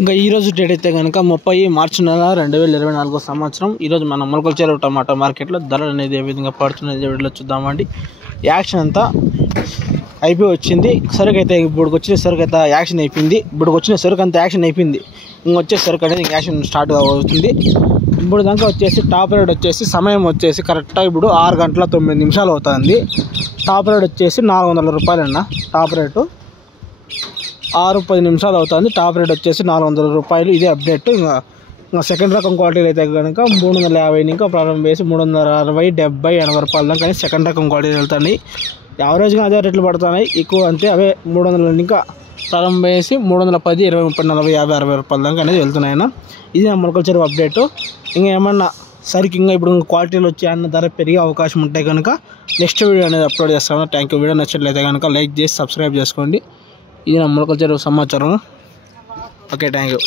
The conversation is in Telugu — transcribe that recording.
ఇంకా ఈరోజు డేట్ అయితే కనుక 30 మార్చి నెల 2024 సంవత్సరం. ఈరోజు మన మొలకల చెరువు టమాటా మార్కెట్లో ధరలు అనేది ఏ విధంగా పడుతున్నది వీడియోలో చూద్దామండి. యాక్షన్ అంతా అయిపోయి వచ్చింది. సరుకు అయితే ఇప్పుడు వచ్చిన సరుకు అయితే యాక్షన్ అయిపోయింది. ఇప్పుడు వచ్చిన సరుకు అంతా యాక్షన్ అయిపోయింది. ఇంకొచ్చే సరుకు అనేది యాక్షన్ స్టార్ట్ అవుతుంది. ఇప్పుడు దాకా వచ్చేసి టాప్ రేట్ వచ్చేసి సమయం వచ్చేసి కరెక్ట్గా ఇప్పుడు 6 గంటల 9 నిమిషాలు అవుతుంది. టాప్ రేట్ వచ్చేసి 400 రూపాయలన్న. టాప్ రేటు 6:10 నిమిషాలు అవుతుంది. టాప్ రేట్ వచ్చేసి 400 రూపాయలు. ఇదే అప్డేట్. ఇంకా సెకండ్ రకం క్వాలిటీలు అయితే కనుక 350 ఇంకా ప్రారంభం వేసి 360, 70, 80 రూపాయల దాకా కానీ సెకండ్ రకం క్వాలిటీలు వెళ్తాయి. యావరేజ్గా అదే రేట్లు పడుతున్నాయి. ఎక్కువ అంతే అవే 300 ఇంకా ప్రారంభం వేసి 310, 20, 30, 40, 50, 60 రూపాయల దాకా అనేది వెళ్తున్నాయి. ఇది నా మొలకల చెరువు అప్డేటు. ఇంకా ఏమన్నా సరికి ఇంకా ఇప్పుడు క్వాలిటీలు వచ్చి అన్న ధర పెరిగే అవకాశం ఉంటాయి కనుక నెక్స్ట్ వీడియో అనేది అప్లోడ్ చేస్తాను. Thank you. వీడియో నచ్చినట్లయితే కనుక లైక్ చేసి సబ్స్క్రైబ్ చేసుకోండి. ఇది నా మొలకల చెరువు సమాచారం. Okay, thank you.